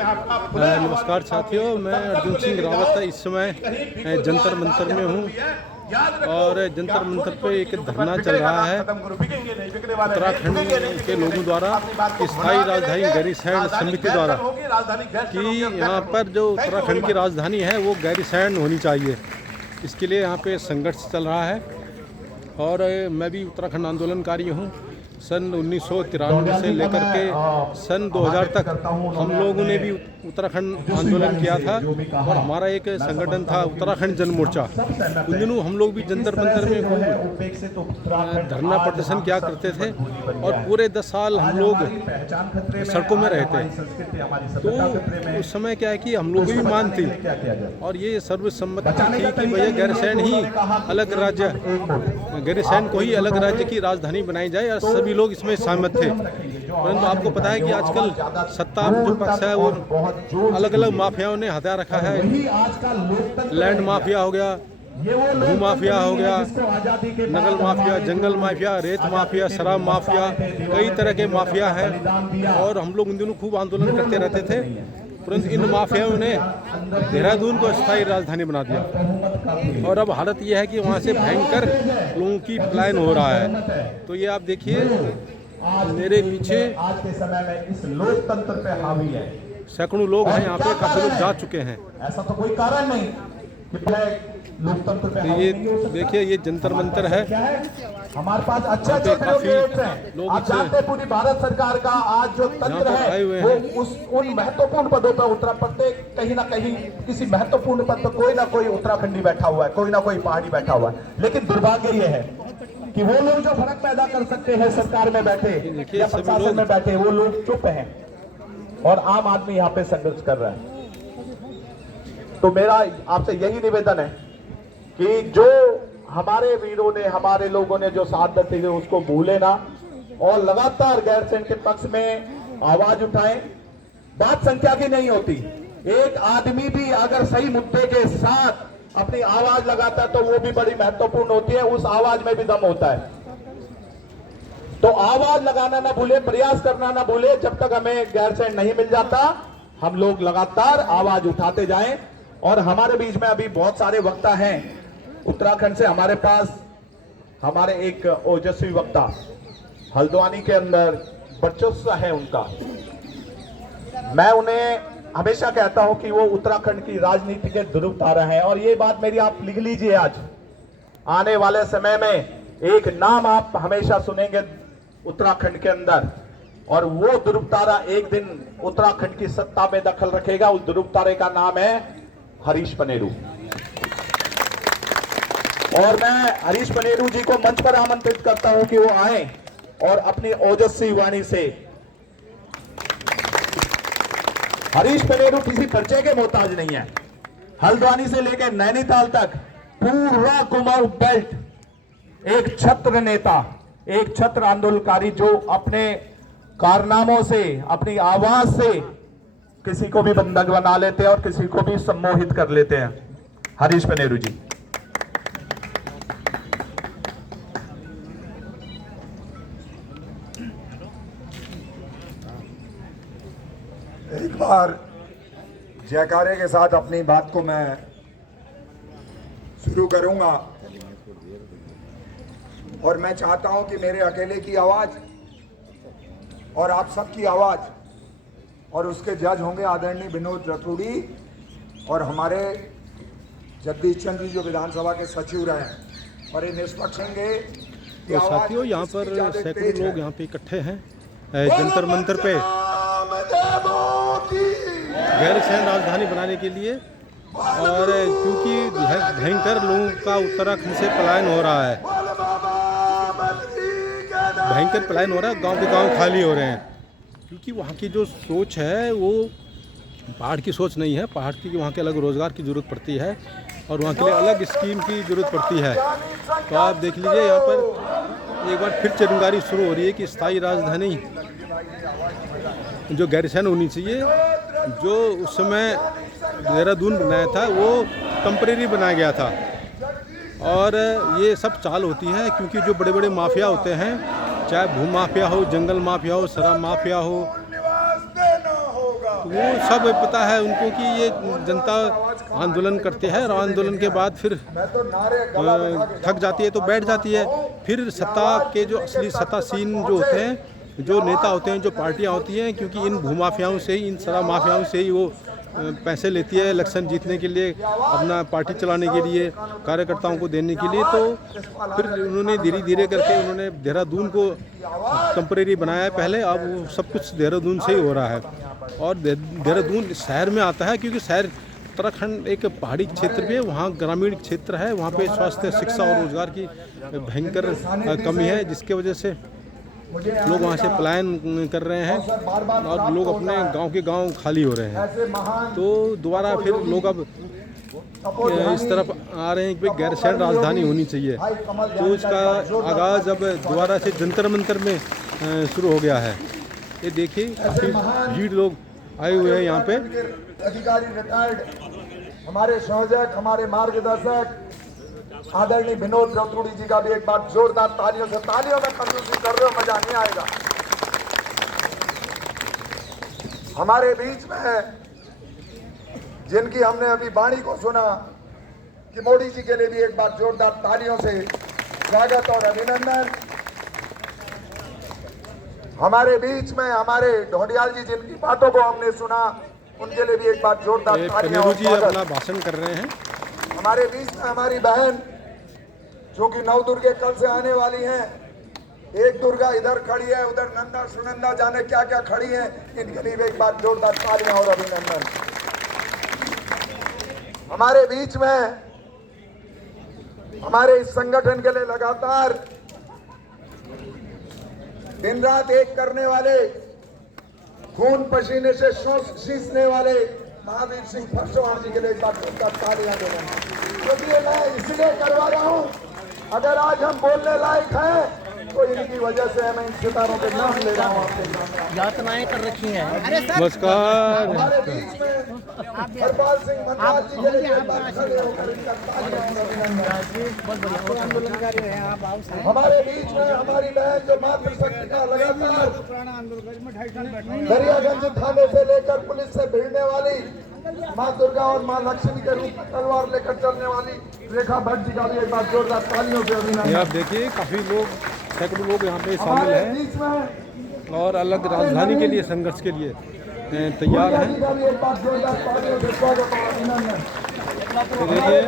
नमस्कार साथियों, मैं अर्जुन सिंह रावत इस समय जंतर मंतर में हूँ और जंतर मंतर पे एक धरना चल रहा है उत्तराखंड के लोगों द्वारा स्थायी राजधानी गैरीसैंण समिति द्वारा कि यहाँ पर जो उत्तराखंड की राजधानी है वो गैरीसैंण होनी चाहिए। इसके लिए यहाँ पे संघर्ष चल रहा है और मैं भी उत्तराखंड आंदोलनकारी हूँ। सन 1993 से लेकर के सन 2000 तक हम लोगों ने भी उत्तराखंड आंदोलन किया था और हमारा एक संगठन था उत्तराखंड जन मोर्चा। उन दिनों हम लोग भी जंतर मंतर में धरना प्रदर्शन किया करते थे और पूरे 10 साल हम लोग सड़कों में रहे थे। तो उस समय क्या है कि हम लोग भी मान थी और ये सर्वसम्मति थी कि भैया गैरीसैंण ही अलग राज्य, गैरीसैंण को ही अलग राज्य की राजधानी बनाई जाए और सभी लोग इसमें सहमत थे। परंतु आपको पता है कि आजकल सत्ता जो पक्ष है वो अलग अलग माफियाओं ने हथियार रखा है। लैंड माफिया हो गया, भू माफिया हो गया, नगल माफिया, जंगल माफिया, रेत माफिया, शराब माफिया, कई तरह के माफिया हैं और हम लोग उन दिनों खूब आंदोलन करते रहते थे। परंतु इन माफियाओं ने देहरादून को स्थायी राजधानी बना दिया और अब हालत यह है कि वहाँ से भयंकर लोगों की पलायन हो रहा है। तो ये आप देखिए मेरे पीछे आज के समय में इस लोकतंत्र पे हावी है। सैकड़ों लोग हैं यहाँ पे, काफी लोग जा चुके हैं। ऐसा तो कोई कारण नहीं कि लोकतंत्र पे हावी ये नहीं हो सकता। देखिए ये जंतर मंतर है। हमारे पास अच्छे ब्यूरोक्रेट्स हैं। आप जानते हैं पूरी भारत सरकार का आज जो तंत्र है वो उन महत्वपूर्ण पदों पर प्रत्येक कहीं ना कहीं किसी महत्वपूर्ण पद पर कोई ना कोई उत्तराखंडी बैठा हुआ है, कोई ना कोई पहाड़ी बैठा हुआ है। लेकिन दुर्भाग्य ये है कि वो लोग जो फर्क पैदा कर सकते हैं सरकार में बैठे या प्रशासन में बैठे, वो लोग चुप हैं और आम आदमी यहाँ पे संघर्ष कर रहा है। तो मेरा आपसे यही निवेदन है कि जो हमारे वीरों ने, हमारे लोगों ने जो साथ देते हुए उसको भूले ना और लगातार गैरसैंण के पक्ष में आवाज उठाएं। बात संख्या की नहीं होती, एक आदमी भी अगर सही मुद्दे के साथ अपनी आवाज लगाता है तो वो भी बड़ी महत्वपूर्ण होती है, उस आवाज में भी दम होता है। तो आवाज लगाना ना भूले, प्रयास करना ना भूले। जब तक हमें गैरसैंण नहीं मिल जाता हम लोग लगातार आवाज उठाते जाएं। और हमारे बीच में अभी बहुत सारे वक्ता हैं उत्तराखंड से। हमारे पास हमारे एक ओजस्वी वक्ता हल्द्वानी के अंदर वर्चस्व है उनका। मैं उन्हें हमेशा कहता हूं कि वो उत्तराखंड की राजनीति के ध्रुव तारा है और ये बात मेरी आप लिख लीजिए। आज आने वाले समय में एक नाम आप हमेशा सुनेंगे उत्तराखंड के अंदर और वो ध्रुव तारा एक दिन उत्तराखंड की सत्ता में दखल रखेगा। उस ध्रुव तारे का नाम है हरीश पनेरू। और मैं हरीश पनेरू जी को मंच पर आमंत्रित करता हूं कि वो आए और अपनी ओजस्वी वाणी से। हरीश पनेरू किसी परिचय के मोहताज नहीं है। हल्द्वानी से लेकर नैनीताल तक पूरा कुमाऊं बेल्ट एक छत्र नेता, एक छत्र आंदोलनकारी जो अपने कारनामों से, अपनी आवाज से किसी को भी बंधक बना लेते हैं और किसी को भी सम्मोहित कर लेते हैं। हरीश पनेरू जी। एक बार जयकारे के साथ अपनी बात को मैं शुरू करूंगा और मैं चाहता हूं कि मेरे अकेले की आवाज और आप सबकी आवाज और उसके जज होंगे आदरणीय विनोद रतूड़ी और हमारे जगदीश चंद्र जी जो विधानसभा के सचिव रहे और ये निष्पक्ष होंगे। तो साथियों यहाँ पर सैकड़ों लोग यहाँ पे इकट्ठे हैं जंतर मंतर पे गैरसैंण राजधानी बनाने के लिए। और क्योंकि भयंकर लोगों का उत्तराखंड से पलायन हो रहा है, भयंकर पलायन हो रहा है, गांव के गांव खाली हो रहे हैं क्योंकि वहाँ की जो सोच है वो पहाड़ की सोच नहीं है। पहाड़ की वहाँ के अलग रोज़गार की ज़रूरत पड़ती है और वहाँ के लिए अलग स्कीम की ज़रूरत पड़ती है। तो आप देख लीजिए यहाँ पर एक बार फिर चिरंगारी शुरू हो रही है कि स्थायी राजधानी जो गैरसैंण होनी चाहिए। जो उस समय देहरादून बनाया था वो टेम्परेरी बनाया गया था और ये सब चाल होती है क्योंकि जो बड़े बड़े माफिया होते हैं, चाहे भू माफिया हो, जंगल माफिया हो, शराब माफिया हो, तो वो सब पता है उनको कि ये जनता आंदोलन करते हैं और आंदोलन के बाद फिर थक जाती है तो बैठ जाती है। फिर सत्ता के जो असली सत्तासीन जो होते हैं, जो नेता होते हैं, जो पार्टियां होती हैं, क्योंकि इन भूमाफियाओं से ही, इन शराब माफियाओं से ही वो पैसे लेती है इलेक्शन जीतने के लिए, अपना पार्टी चलाने के लिए, कार्यकर्ताओं को देने के लिए। तो फिर उन्होंने धीरे धीरे करके उन्होंने देहरादून को टेम्परेरी बनाया है पहले, अब वो सब कुछ देहरादून से ही हो रहा है। और देहरादून शहर में आता है क्योंकि शहर उत्तराखंड एक पहाड़ी क्षेत्र भी है, वहाँ ग्रामीण क्षेत्र है, वहाँ पे स्वास्थ्य, शिक्षा और रोजगार की भयंकर कमी है, जिसके वजह से लोग वहाँ से पलायन कर रहे हैं और लोग अपने गांव के गांव खाली हो रहे हैं। तो दोबारा फिर लोग अब इस तरफ आ रहे हैं कि गैर शहर राजधानी होनी चाहिए। तो इसका आगाज़ अब दोबारा से जंतर मंतर में शुरू हो गया है। ये देखिए काफ़ी भीड़ लोग आए हुए हैं यहाँ पे। अधिकारी रिटायर्ड, हमारे संयोजक, हमारे मार्गदर्शक आदरणीय विनोद रतूड़ी जी का भी एक बार जोरदार तालियों में कंजूसी कर रहे हो, मजा नहीं आएगा। हमारे बीच में है जिनकी हमने अभी वाणी को सुना कि मोदी जी के लिए भी एक बार जोरदार तालियों से स्वागत और अभिनंदन। हमारे बीच में हमारे ढोंडियाल जी जिनकी बातों को हमने सुना, उनके लिए भी एक बार जोरदार तालियां और स्वागत। अपना भाषण कर रहे हैं। हमारे बीच में हमारी बहन जो कि 9 दुर्गे कल से आने वाली हैं, एक दुर्गा इधर खड़ी है, उधर नंदा सुनंदा जाने क्या क्या खड़ी हैं, इनके लिए एक बार जोरदार तालियां और अभिनंदन। हमारे बीच में हमारे इस संगठन के लिए लगातार दिन रात एक करने वाले, खून पसीने से सींचने वाले महावीर सिंह परसवान जी के लिए एक बार जोरदार तालियां देना। क्योंकि ये मैं इसलिए करवा रहा हूं, अगर आज हम बोलने लायक हैं तो इनकी वजह से मैं इन सितारों के नाम ले रहा हूं आपके सामने। यातनाएं कर रखी हैं। नमस्कार। हमारे बीच में हरपाल सिंह मनराज जी के लिए एक बार खड़े होकर इनका तालियां और अभिनंदन। आंदोलनकारी हैं आप। हमारे बीच में हमारी बहन जो मातृशक्ति का लगातार दरियागंज थाने से लेकर पुलिस से भिड़ने वाली माँ दुर्गा और माँ लक्ष्मी के रूप में तलवार लेकर चलने वाली रेखा भट्ट जी का भी एक बार जोरदार तालियों से अभिनंदन। आप देखिए काफ़ी लोग, सैकड़ों लोग यहाँ पे शामिल हैं और अलग राजधानी के लिए, संघर्ष के लिए तैयार हैं। तो देखिए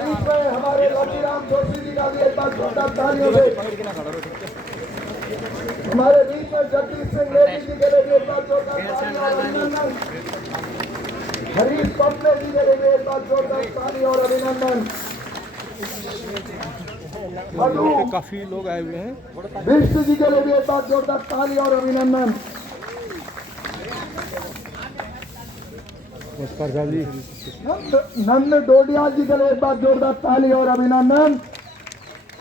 हमारे लकीराम जोशी जी का भी एक बार जोरदार तालियों से, हमारे बीच में जगदीश सिंह रेड्डी जी के लिए भी एक बार जोरदार तालियां और अभिनंदन। हरीश पटले जी के लिए भी एक बार जोरदार ताली और अभिनंदन। काफ़ी लोग आए हुए हैं। विष्णु जी के लिए भी एक बार जोरदार ताली और अभिनंदन। नंद डोडिया जी के लिए एक बार जोरदार ताली और अभिनंदन।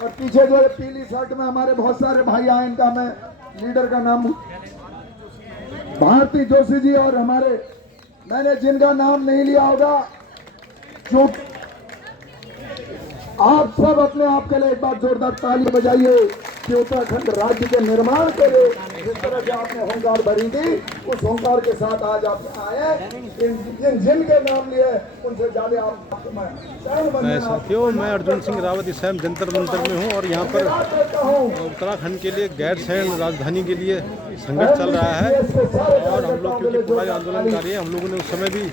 और पीछे जो पीली शर्ट में हमारे बहुत सारे भाई आए, इनका मैं लीडर का नाम भारती जोशी जी, और हमारे मैंने जिनका नाम नहीं लिया होगा, जो आप सब अपने आप के लिए एक बार जोरदार ताली बजाइए कि उत्तराखंड राज्य के निर्माण के लिए जिस तरह से आपने होंकार भरी थी, उस होंकार के साथ आज आप आए। जिनके नाम लिए उनसे ज्यादा आप साथियों, मैं अर्जुन सिंह रावत इस टाइम जंतर मंतर में हूँ और यहाँ पर उत्तराखंड के लिए गैर शहर राजधानी के लिए संघर्ष चल रहा है। और हम लोग क्योंकि पूरा आंदोलनकारी है, हम लोगों ने उस समय भी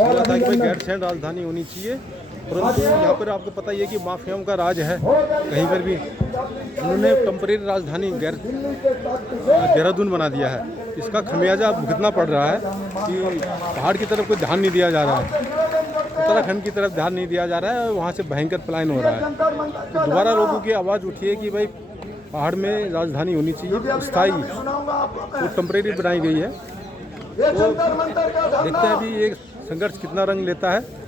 बोला था कि भाई गैर शहर राजधानी होनी चाहिए, परंतु यहाँ पर आपको पता ही है कि माफियाओं का राज है कहीं पर भी। उन्होंने टेम्परेरी राजधानी देहरादून बना दिया है। इसका खमियाजा भुगतना पड़ रहा है कि पहाड़ की तरफ कोई ध्यान नहीं दिया जा रहा है, उत्तराखंड की तरफ ध्यान नहीं दिया जा रहा है, वहाँ से भयंकर पलायन हो रहा है। दोबारा लोगों की आवाज़ उठी है कि भाई पहाड़ में राजधानी होनी चाहिए, स्थायी, वो टेम्परेरी बनाई गई है। तो देखते हैं अभी ये संघर्ष कितना रंग लेता है।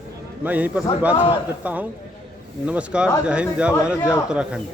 मैं यहीं पर अपनी बात समाप्त करता हूँ। नमस्कार, जय हिंद, जय भारत, जय उत्तराखंड।